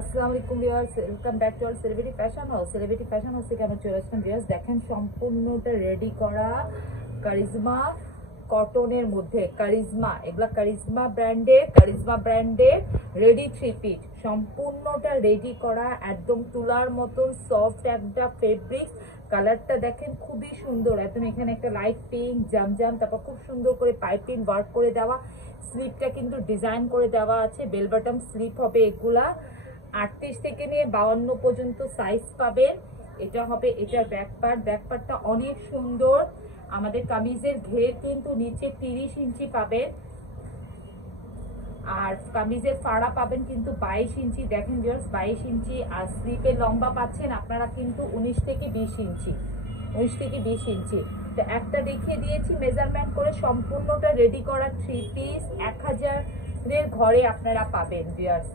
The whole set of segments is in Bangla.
আসসালামু আলাইকুম viewers, welcome back to our celebrity fashion house. Celebrity fashion house থেকে আমরা চলে আসলাম। ভিউয়ার্স দেখেন, সম্পূর্ণটা রেডি করা কারিজমা কটনের মধ্যে। কারিজমা, এগুলা কারিজমা ব্র্যান্ডের রেডি থ্রি পিস, সম্পূর্ণটা রেডি করা, একদম তুলার মতন সফট একটা ফেব্রিক। কালারটা দেখেন খুবই সুন্দর, একদম এখানে একটা লাইট পিঙ্ক জামজাম, তারপর খুব সুন্দর করে পাইপিং ওয়ার্ক করে দেওয়া। স্লিপটা কিন্তু ডিজাইন করে দেওয়া আছে, বেল বটম স্লিপ হবে এগুলা। 38 থেকে নিয়ে 52 পর্যন্ত সাইজ পাবেন। এটা হবে এটার ব্যাকপার্টটা অনেক সুন্দর। আমাদের কামিজের ঘের কিন্তু নিচে 30 ইঞ্চি পাবেন, আর কামিজের ফাড়া পাবেন কিন্তু 22 ইঞ্চি। দেখেন ভিউয়ার্স 22 ইঞ্চি, আর স্লিপের লম্বা পাচ্ছেন আপনারা কিন্তু 19 থেকে 20 ইঞ্চি। তো একটা দেখিয়ে দিয়েছি মেজারমেন্ট করে, সম্পূর্ণটা রেডি করা থ্রি পিস 1000-এর ঘরে আপনারা পাবেন ভিউয়ার্স।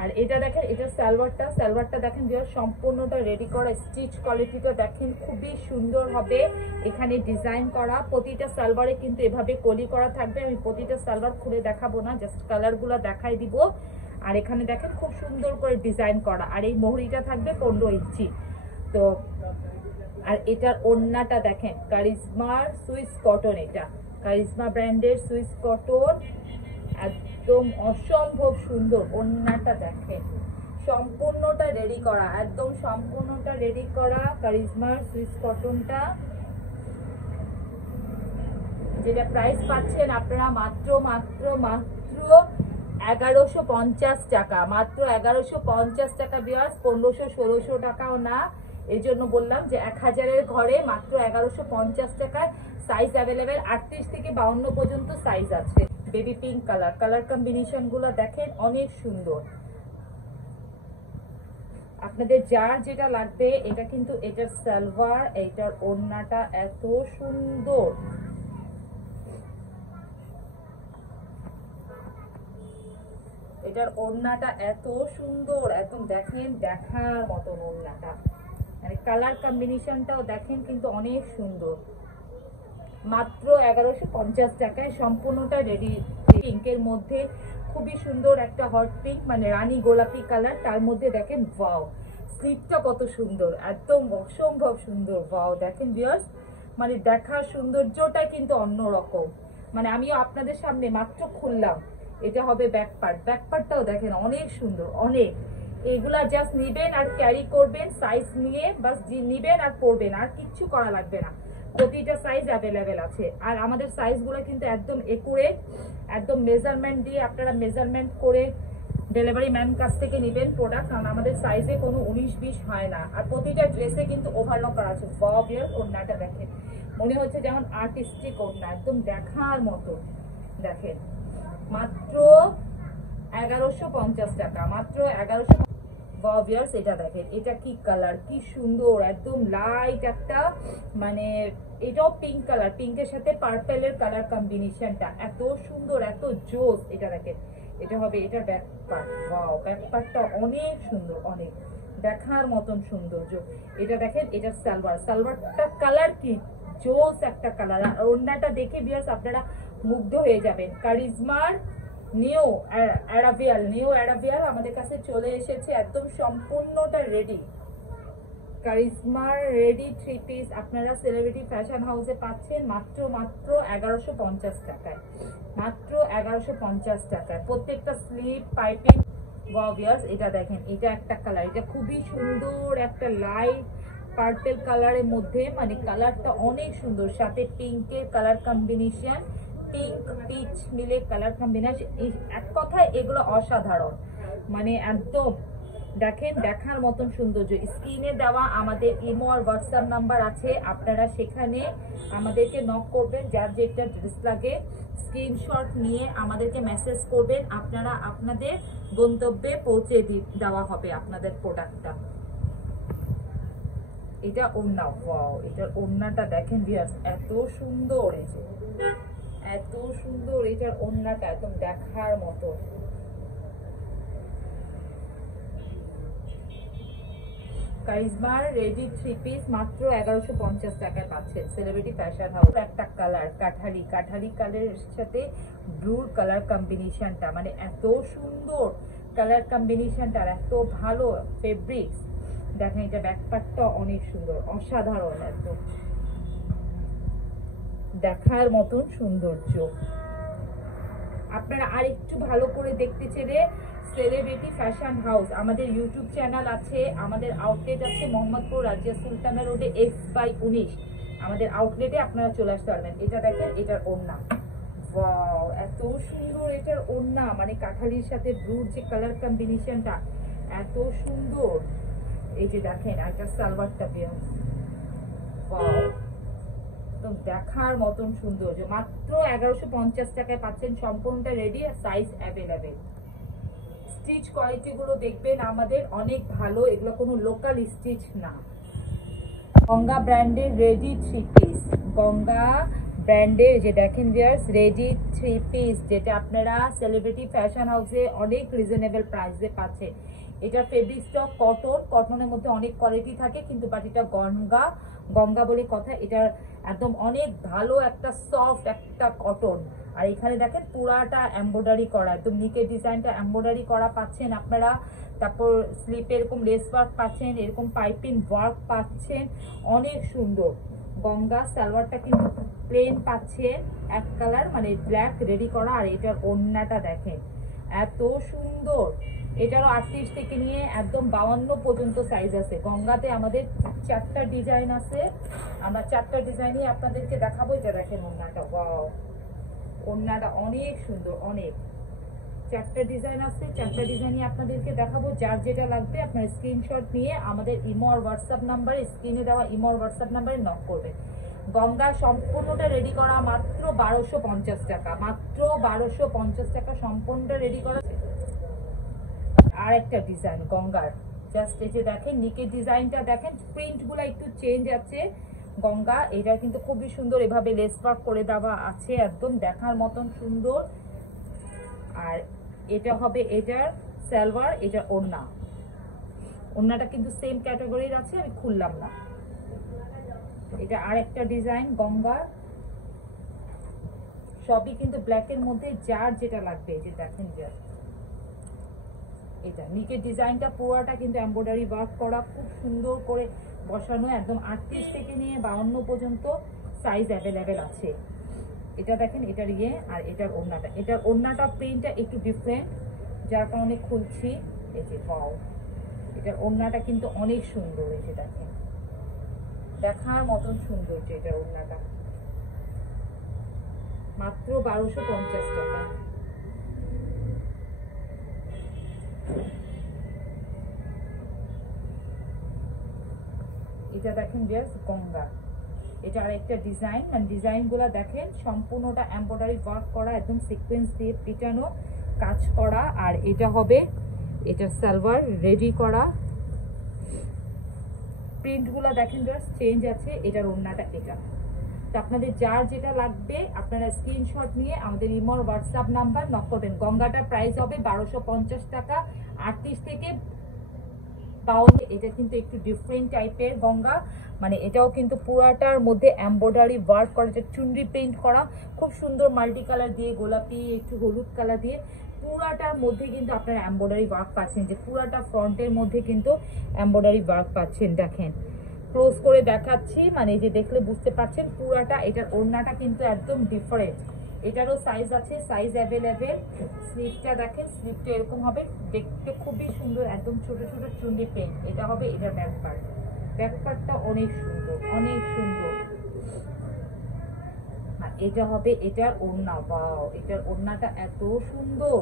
আর এটা দেখেন, এটা সালোয়ারটা দেখেন ভিউয়ার্স, সম্পূর্ণটা রেডি করা, স্টিচ কোয়ালিটিটা দেখেন খুবই সুন্দর হবে। এখানে ডিজাইন করা, প্রতিটা সালোয়ারে কিন্তু এভাবে কলি করা থাকবে। আমি প্রতিটা সালোয়ার খুলে দেখাবো না, জাস্ট কালারগুলো দেখাই দিব। আর এখানে দেখেন খুব সুন্দর করে ডিজাইন করা, আর এই মোহরিটা থাকবে 15 ইঞ্চি। তো আর এটার ওড়নাটা দেখেন, কারিজমার সুইস কটন, এটা কারিজমা ব্র্যান্ডের সুইস কটন, একদম অসম্ভব সুন্দর। ওড়নাটা দেখেন, সম্পূর্ণটা রেডি করা, একদম সম্পূর্ণটা রেডি করা কারিজমার সুইস কটনটা, যেটা প্রাইস পাচ্ছেন আপনারা মাত্র 1150 টাকা, মাত্র 1150 টাকা ভিউয়ার্স, 1500-1600 টাকাও না। এই জন্য বললাম যে 1000-এর ঘরে মাত্র 1150 টাকায়। সাইজ অ্যাভেলেবেল 38 থেকে 52 পর্যন্ত সাইজ আছে। বেবি পিঙ্ক কালার কম্বিনেশন গুলো দেখেন অনেক সুন্দর। আপনাদের যার যেটা লাগবে, এটা কিন্তু এটার সালোয়ার, এইটার ওড়নাটা এত সুন্দর। এটার ওড়নাটা এত সুন্দর, একদম দেখেন দেখার মতন ওড়নাটা, মানে কালার কম্বিনেশনটাও দেখেন কিন্তু অনেক সুন্দর। মাত্র 1150 টাকায় সম্পূর্ণটা রেডি। পিঙ্কের মধ্যে খুবই সুন্দর একটা হট পিঙ্ক, মানে রানী গোলাপি কালার, তার মধ্যে দেখেন ওয়াও, স্লিপটা কত সুন্দর, একদম অসম্ভব সুন্দর। ওয়াও দেখেন ভিউয়ার্স, মানে দেখার সৌন্দর্যটা কিন্তু অন্যরকম। মানে আমিও আপনাদের সামনে মাত্র খুললাম। এটা হবে ব্যাকপার্টটাও দেখেন অনেক সুন্দর, অনেক। এগুলা জাস্ট নিবেন আর ক্যারি করবেন, সাইজ নিয়ে বাস নিবেন আর পরবেন, আর কিচ্ছু করা লাগবে না। প্রতিটা সাইজ অ্যাভেলেবেল আছে, আর আমাদের সাইজগুলো কিন্তু একদম একুরেট, একদম মেজারমেন্ট দিয়ে আপনারা মেজারমেন্ট করে ডেলিভারি ম্যান কাছ থেকে নেবেন প্রোডাক্ট, কারণ আমাদের সাইজে কোনো 19-20 হয় না। আর প্রতিটা ড্রেসে কিন্তু ওভারলক করা আছে। ওড়নাটা দেখেন, মনে হচ্ছে যেমন আর্টিস্টিক ওড়না, একদম দেখার মতো। দেখেন মাত্র 1150 টাকা, মাত্র 1100। ভিউয়ার্স এটা দেখেন, এটা কি কালার, কি সুন্দর, একদম লাইট একটা, মানে এটাও পিঙ্ক কালার, পিঙ্কের সাথে পার্পেলের কালার কম্বিনেশনটা এত সুন্দর, এত জোস। এটা দেখেন, এটা হবে এটার ব্যাকপার্ট। ওয়াও, ব্যাকপার্টটা অনেক সুন্দর, অনেক দেখার মতন সৌন্দর্য। এটা দেখেন, এটা সালোয়ারটা কালার কি জোস একটা কালার। আর ওড়নাটা দেখে ভিউয়ার্স আপনারা মুগ্ধ হয়ে যাবেন। কারিজমার নিউ অ্যারাবিয়াল আমাদের কাছে চলে এসেছে, একদম সম্পূর্ণটা রেডি। কারিজমার রেডি থ্রি পিস আপনারা সেলিব্রিটি ফ্যাশন হাউসে পাচ্ছেন মাত্র 1150 টাকায়, মাত্র 1150 টাকায়। প্রত্যেকটা স্লিপ পাইপিং। ওয়াও ভিউয়ার্স এটা দেখেন, এটা একটা কালার, এটা খুবই সুন্দর একটা লাইট পার্পল কালারের মধ্যে, মানে কালারটা অনেক সুন্দর, সাথে পিঙ্কের কালার কম্বিনেশন, পিঙ্ক পিচ মিলে কালার কম্বিনেশন। এক কথায় এগুলো অসাধারণ, মানে একদম দেখেন দেখার মতন সৌন্দর্য। স্ক্রিনে দেওয়া আমাদের ইমো আর হোয়াটসঅ্যাপ নাম্বার আছে, আপনারা সেখানে আমাদেরকে নক করবেন, যার যেটা ড্রেস লাগে স্ক্রিনশট নিয়ে আমাদেরকে মেসেজ করবেন, আপনারা আপনাদের গন্তব্যে পৌঁছে দেওয়া হবে আপনাদের প্রোডাক্টটা। এটা ওড়না, ওয়াও এটার ওড়নাটা দেখেন ভিউয়ার্স, এত সুন্দর, এত সুন্দর এটার ওড়নাটা, একদম দেখার মতো। কারিজমার রেডি 3 পিস মাত্র 1150 টাকায় পাচ্ছেন সেলিব্রিটি ফ্যাশন হাউস। একটা কালার কাঠালি কালারের সাথে ব্লুর কালার কম্বিনেশনটা মানে এত সুন্দর কালার কম্বিনেশনটা, এত ভালো ফেব্রিক্স। দেখেন এটা ব্যাকপার্টটা অনেক সুন্দর, অসাধারণ, একদম দেখার মতন সৌন্দর্য। আপনারা আর একটু ভালো করে দেখতে চেলে সেলিব্রিটি ফ্যাশন হাউস আমাদের ইউটিউব চ্যানেল আছে, আমাদের আউটলেট আছে মোহাম্মদপুর রাজিয়া সুলতানা রোডে F/19 আমাদের আউটলেটে আপনারা চলে আসতে পারবেন। এটা দেখেন, এটার ওড়না, ওয়াও এত সুন্দর এটার ওড়না, মানে কাঠালির সাথে ব্লুর যে কালার কম্বিনেশনটা এত সুন্দর। এই যে দেখেন এটা সালোয়ারটা বের, ওয়াও তো দেখার মতন সৌন্দর্য। মাত্র 1150 টাকায় পাচ্ছেন, সম্পূর্ণটা ready, size available. Stitch quality গুলো দেখবেন আমাদের অনেক ভালো, এগুলো কোনো লোকাল স্টিচ না। গঙ্গা ব্র্যান্ডের রেডি 3 পিস, গঙ্গা ব্র্যান্ডের যে দেখেন ভিউয়ার্স রেডি 3 পিস, যেটা আপনারা সেলিব্রিটি ফ্যাশন হাউসে অনেক রিজনেবল প্রাইসে পাচ্ছেন। এটা ফেব্রিক্সটা কটনের মধ্যে অনেক কোয়ালিটি থাকে, কিন্তু বাট এটা গঙ্গা বলে কথা, এটার একদম অনেক ভালো একটা সফট একটা কটন। আর এখানে দেখেন পুরাটা এমব্রয়ডারি করা, একদম নিকের ডিজাইনটা এমব্রয়ডারি করা পাচ্ছেন আপনারা। তারপর স্লিপে এরকম লেস ওয়ার্ক পাচ্ছেন, এরকম পাইপিং ওয়ার্ক পাচ্ছেন, অনেক সুন্দর। গঙ্গা সালোয়ারটা কিন্তু প্লেন পাচ্ছেন, এক কালার মানে ব্ল্যাক রেডি করা। আর এটার ওড়নাটা দেখেন এত সুন্দর, এটারও 38 থেকে নিয়ে একদম 52 পর্যন্ত সাইজ আছে। গঙ্গাতে আমাদের 4টা ডিজাইন আছে, আমরা 4টা ডিজাইনই আপনাদেরকে দেখাবো। এটা দেখেন ওড়নাটা, ওয়াও ওড়নাটা অনেক সুন্দর, অনেক 4টা ডিজাইন আছে, 4টা ডিজাইনই আপনাদেরকে দেখাবো। যার যেটা লাগবে আপনার স্ক্রিনশট নিয়ে আমাদের ইমো আর হোয়াটসঅ্যাপ নাম্বারে, স্ক্রিনে দেওয়া ইমো আর হোয়াটসঅ্যাপ নাম্বারে নক করবেন। গঙ্গা সম্পূর্ণটা রেডি করা মাত্র 1250 টাকা, মাত্র 1250 টাকা সম্পূর্ণটা রেডি করা। আর একটা ডিজাইন গঙ্গার, জাস্ট এই যে দেখেন নিকের ডিজাইনটা দেখেন, প্রিন্ট গুলা একটু চেঞ্জ আছে। গঙ্গা এটা কিন্তু খুবই সুন্দর, এভাবে লেস ওয়ার্ক করে দেওয়া আছে, একদম দেখার মতন সুন্দর। আর এটা হবে এটার সালোয়ার, এটা ওড়নাটা কিন্তু সেম ক্যাটাগরির আছে, আমি খুললাম না। এটা আর একটা ডিজাইন গঙ্গার, সবই কিন্তু ব্ল্যাকের মধ্যে, যার যেটা লাগবে। যে দেখেন এটা নিকের ডিজাইনটা পুরোটা কিন্তু এমব্রয়ডারি ওয়ার্ক করা, খুব সুন্দর করে বসানো, একদম 38 থেকে নিয়ে 52 পর্যন্ত সাইজ অ্যাভেলেবেল আছে। এটা দেখেন এটার আর এটার ওড়নাটা প্রিন্টটা একটু ডিফারেন্ট, যার কারণে খুলছি। এই যে ওয়াও, এটার ওড়নাটা কিন্তু অনেক সুন্দর, এই যে দেখেন দেখার মতন সুন্দর। যে এটার ওড়নাটা মাত্র 1250 টাকা। এটা দেখেন ভিউয়ার্স গঙ্গা, এটা আরেকটা ডিজাইন, মানে ডিজাইন গুলা দেখেন সম্পূর্ণটা এমব্রয়ডারি ওয়ার্ক করা, একদম সিকোয়েন্স দিয়ে পিটানো কাজ করা। আর এটা হবে এটা সালোয়ার রেডি করা, প্রিন্ট গুলা দেখেন ভিউয়ার্স চেঞ্জ আছে। এটার ওড়নাটা এটা। তো আপনাদের যার যেটা লাগবে আপনারা স্ক্রিনশট নিয়ে আমাদের ইমো হোয়াটসঅ্যাপ নাম্বার নক করবেন। গঙ্গাটার প্রাইস হবে 1250 টাকা, 38 থেকে 52। এটা কিন্তু একটু ডিফারেন্ট টাইপের গঙ্গা, মানে এটাও কিন্তু পুরাটার মধ্যে এমব্রয়ডারি ওয়ার্ক করা, যে চুনরি প্রিন্ট করা, খুব সুন্দর মাল্টি কালার দিয়ে, গোলাপি একটু হলুদ কালার দিয়ে পুরাটার মধ্যে কিন্তু আপনারা এমব্রয়ডারি ওয়ার্ক পাচ্ছেন। যে পুরাটা ফ্রন্টের মধ্যে কিন্তু এমব্রয়ডারি ওয়ার্ক পাচ্ছেন। দেখেন ক্লোজ করে দেখাচ্ছি, মানে যে দেখলে বুঝতে পারছেন পুরাটা। এটার ওড়নাটা কিন্তু একদম ডিফারেন্ট, এটারও সাইজ আছে, সাইজ অ্যাভেলেবেল। স্লিপটা দেখেন, স্লিপটা এরকম হবে, দেখতে খুবই সুন্দর, একদম ছোট ছোট চুন্ডি প্রিন্ট। এটা হবে এটার ব্যাকপার্টটা অনেক সুন্দর, অনেক সুন্দর। আর এটা হবে এটার ওড়না, ওয়াও এটার ওড়নাটা এত সুন্দর।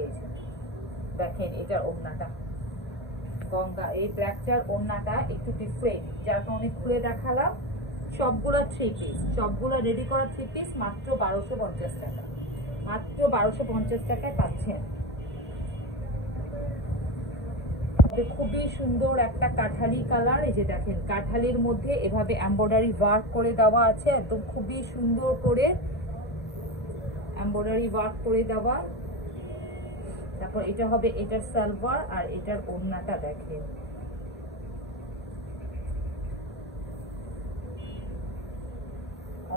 এই যে দেখেন এটার ওড়নাটা গঙ্গা, এই ব্ল্যাকটার ওড়নাটা একটু ডিফারেন্ট, যার কারণে খুলে দেখালাম। সবগুলো 3 পিস, সবগুলো রেডি করা 3 পিস, মাত্র 1250 টাকা, মাত্র 1250 টাকায় পাচ্ছেন। খুবই সুন্দর একটা কাঠালি কালার, এই যে দেখেন কাঠালির মধ্যে এভাবে এমব্রয়ডারি ওয়ার্ক করে দেওয়া আছে, একদম খুবই সুন্দর করে এমব্রয়ডারি ওয়ার্ক করে দেওয়া। তারপর এটা হবে এটার সালোয়ার, আর এটার ওড়নাটা দেখেন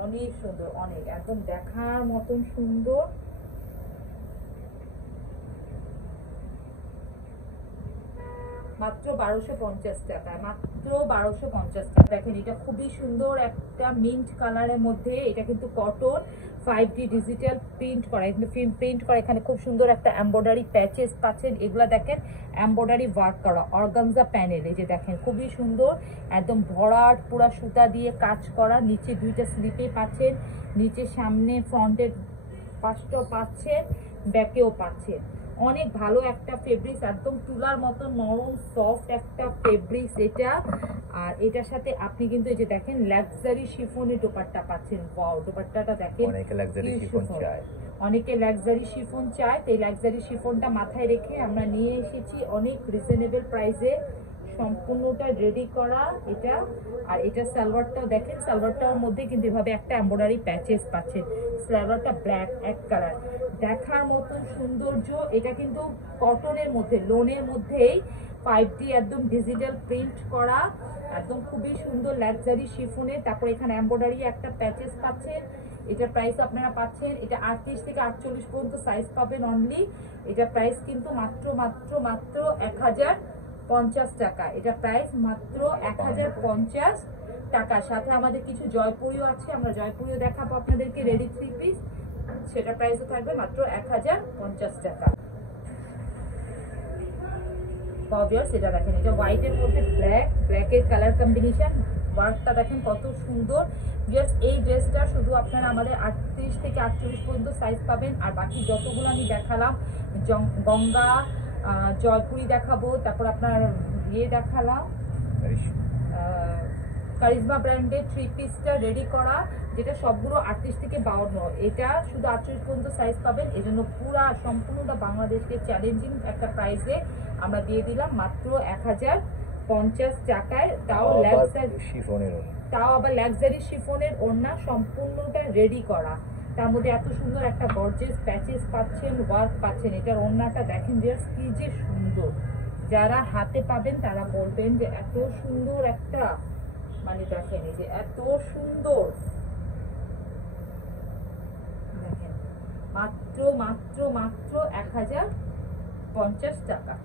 অনেক সুন্দর, অনেক একদম দেখার মতন সুন্দর। মাত্র 1250 টাকা, মাত্র 1250 টাকা। দেখেন এটা খুবই সুন্দর একটা মিন্ট কালারের মধ্যে, এটা কিন্তু কটন 5D ডিজিটাল প্রিন্ট করা, এখানে প্রিন্ট করা, এখানে খুব সুন্দর একটা এমব্রয়ডারি প্যাচেস পাচ্ছেন। এগুলা দেখেন এমব্রয়ডারি ওয়ার্ক করা অর্গানজা প্যানেল, এই যে দেখেন খুবই সুন্দর একদম ভরাট পুরা সুতা দিয়ে কাজ করা। নিচে দুইটা স্লিপে পাচ্ছেন, নিচে সামনে ফ্রন্টের পাশটাও পাচ্ছেন, ব্যাকেও পাচ্ছেন। অনেক ভালো একটা ফেব্রিক্স, একদম তুলার মতো নরম সফট একটা ফেব্রিক্স এটা। আর এটার সাথে আপনি কিন্তু এই যে দেখেন লাক্সারি শিফনের দোপাট্টা পাচ্ছেন। ওয়াও, দোপাট্টাটা দেখেন, অনেকে লাক্সারি শিফন চায়, অনেকে লাক্সারি শিফন চায়। তো এই লাক্সারি শিফনটা মাথায় রেখে আমরা নিয়ে এসেছি অনেক রিজনেবল প্রাইসে, সম্পূর্ণটা রেডি করা এটা। আর এটা সালোয়ারটাও দেখেন, সালোয়ারটার মধ্যে কিন্তু এভাবে একটা এমব্রয়ডারি প্যাচেস পাচ্ছেন। সালোয়ারটা ব্ল্যাক এক কালার, দেখার মতন সৌন্দর্য। এটা কিন্তু কটনের মধ্যে, লোনের মধ্যেই 5D একদম ডিজিটাল প্রিন্ট করা, একদম খুবই সুন্দর লাক্সারি শিফনে। তারপর এখানে এমব্রয়ডারি একটা প্যাচেস পাচ্ছেন। এটা প্রাইস আপনারা পাচ্ছেন, এটা 38 থেকে 48 পর্যন্ত সাইজ পাবেন অনলি। এটা প্রাইস কিন্তু মাত্র মাত্র মাত্র 1050 টাকা। এটা প্রাইস মাত্র 1050 টাকা। সাথে আমাদের কিছু জয়পুরিও আছে, আমরা জয়পুরিও দেখাবো আপনাদেরকে রেডি 3 পিস, সেটা প্রাইসও থাকবে মাত্র 1050 টাকা। এটা দেখেন, এটা হোয়াইটের মধ্যে ব্ল্যাকের কালার কম্বিনেশন, ওয়ার্কটা দেখেন কত সুন্দর। জাস্ট এই ড্রেসটা শুধু আপনারা আমাদের 38 থেকে 48 পর্যন্ত সাইজ পাবেন। আর বাকি যতগুলো আমি দেখালাম, গঙ্গা, জয়পুরি দেখাবো, তারপর আপনার ইয়ে দেখালাম কারিজমা ব্র্যান্ডের 3 পিসটা রেডি করা, যেটা সবগুলো 38 থেকে 52, এটা শুধু 48 পর্যন্ত সাইজ পাবেন। এই জন্য পুরা সম্পূর্ণটা বাংলাদেশকে চ্যালেঞ্জিং একটা প্রাইসে আমরা দিয়ে দিলাম মাত্র 1050 টাকায়। তাও আবার লাক্সারি শিফনের ওড়না, সম্পূর্ণটা রেডি করা, তার মধ্যে এত সুন্দর একটা গর্জিয়াস প্যাচেস পাচ্ছেন, ওয়ার্ক পাচ্ছেন। এটার ওড়নাটা দেখেন জাস্ট কি যে সুন্দর, যারা হাতে পাবেন তারা বলবেন যে এত সুন্দর একটা, মানে দেখেন এই যে এত সুন্দর, দেখেন মাত্র মাত্র মাত্র 1050 টাকা।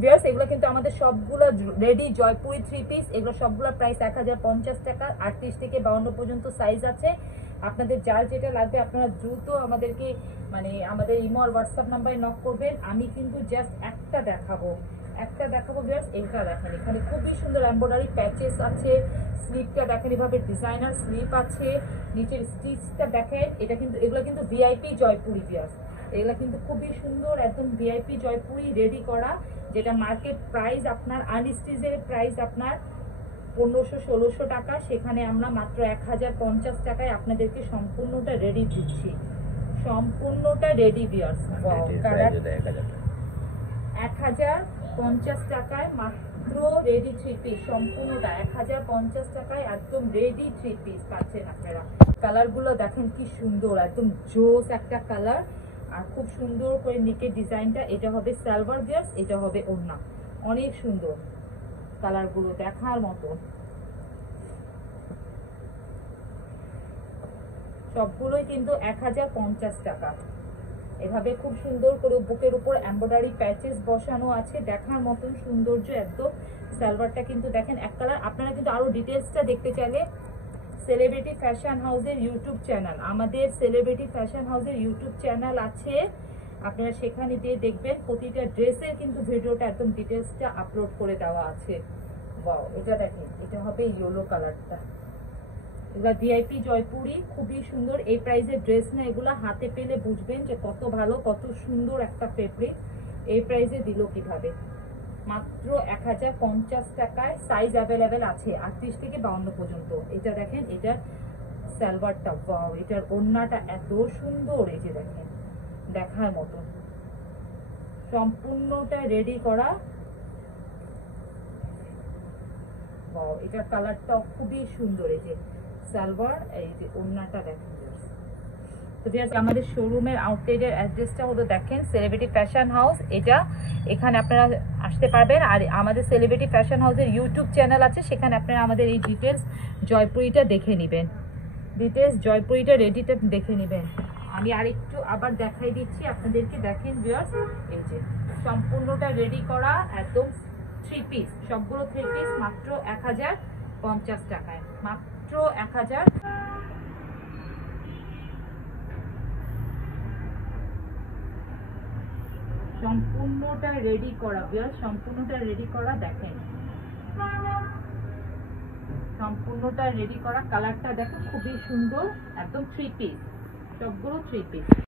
ভিউয়ার্স, এগুলো কিন্তু আমাদের সবগুলো রেডি জয়পুরি 3 পিস, এগুলো সবগুলো প্রাইস 1050 টাকা। 38 থেকে 52 পর্যন্ত সাইজ আছে। আপনাদের যার যেটা লাগবে আপনারা দ্রুত আমাদেরকে, মানে আমাদের ইমো আর হোয়াটসঅ্যাপ নাম্বারে নক করবেন। আমি কিন্তু জাস্ট একটা দেখাবো ভিউয়ার্স। এটা দেখেন, এখানে খুবই সুন্দর এমব্রয়ডারি প্যাচেস আছে, স্লিপটা দেখেন এভাবে ডিজাইনার স্লিপ আছে, নিচের স্টিচটা দেখেন। এটা কিন্তু, এগুলো কিন্তু ভিআইপি জয়পুরি ভিউয়ার্স, এগুলো কিন্তু খুবই সুন্দর একদম ভিআইপি জয়পুরি রেডি করা, যেটা মার্কেট প্রাইস আপনার আনস্টিচের প্রাইস আপনার 1500-1600 টাকা, সেখানে আমরা মাত্র 1050 টাকায় আপনাদেরকে সম্পূর্ণটা রেডি দিচ্ছি, সম্পূর্ণটা রেডি ভিউয়ার্স। 1050 টাকায় মাত্র রেডি 3 পিস, সম্পূর্ণটা 1050 টাকায় একদম রেডি 3 পিস পাচ্ছেন আপনারা। কালারগুলো দেখেন কি সুন্দর, একদম জোস একটা কালার, আর খুব সুন্দর করে নিকের ডিজাইনটা। এটা হবে সালোয়ার ভিউয়ার্স, এটা হবে ওড়না, অনেক সুন্দর কালারগুলো দেখার মতো। সবগুলোই কিন্তু 1050 টাকা। এভাবে খুব সুন্দর করে বুকের উপর এমব্রয়ডারি প্যাচেস বসানো আছে, দেখার মতন সৌন্দর্য একদম। সালোয়ারটা কিন্তু দেখেন এক কালার। আপনারা কিন্তু আরো ডিটেলসটা দেখতে চাইলে সেলিব্রিটি ফ্যাশন হাউসের ইউটিউব চ্যানেল, আমাদের সেলিব্রিটি ফ্যাশন হাউসের ইউটিউব চ্যানেল আছে, আপনারা সেখানে দিয়ে দেখবেন। প্রতিটা ড্রেসের কিন্তু ভিডিওটা একদম ডিটেলসটা আপলোড করে দেওয়া আছে। ওয়াও, এটা দেখেন, এটা হবে ইয়েলো কালারটা। এগুলা ভিআইপি জয়পুরি, খুবই সুন্দর। এই প্রাইসের ড্রেস না, এগুলা হাতে পেলে বুঝবেন যে কত ভালো, কত সুন্দর একটা ফেব্রিক। এই প্রাইসে দিল কিভাবে, মাত্র 1050 টাকায়। সাইজ অ্যাভেলেবেল আছে 38 থেকে 52 পর্যন্ত। এটা দেখেন, এটা সালোয়ারটা, ওয়াও, এটার ওড়নাটা এত সুন্দর, এই যে দেখেন দেখার মতন, সম্পূর্ণটা রেডি করা। ওয়াও, এটার কালারটাও খুবই সুন্দর, এই যে সালোয়ার, এই যে ওড়নাটা দেখেন, তো ভিউয়ার্স আমাদের শোরুমের আউটলেটের অ্যাড্রেসটা হলো দেখেন সেলিব্রিটি ফ্যাশন হাউস, এটা এখানে আপনারা আসতে পারবেন। আর আমাদের সেলিব্রিটি ফ্যাশন হাউসের ইউটিউব চ্যানেল আছে, সেখানে আপনারা আমাদের এই ডিটেলস জয়পুরিটা দেখে নেবেন, ডিটেলস জয়পুরিটা রেডিটা দেখে নেবেন। আমি আরেকটু আবার দেখাই দিচ্ছি আপনাদেরকে, দেখেন ভিউয়ার্স এই যে সম্পূর্ণটা রেডি করা একদম 3 পিস, সবগুলো 3 পিস মাত্র 1050 টাকায়, মাত্র 1000। সম্পূর্ণটা রেডি করা ভিউয়ার্স, সম্পূর্ণটা রেডি করা দেখেন, সম্পূর্ণটা রেডি করা, কালারটা দেখো খুবই সুন্দর, একদম 3 পিস, সবগুলো 3 পিস।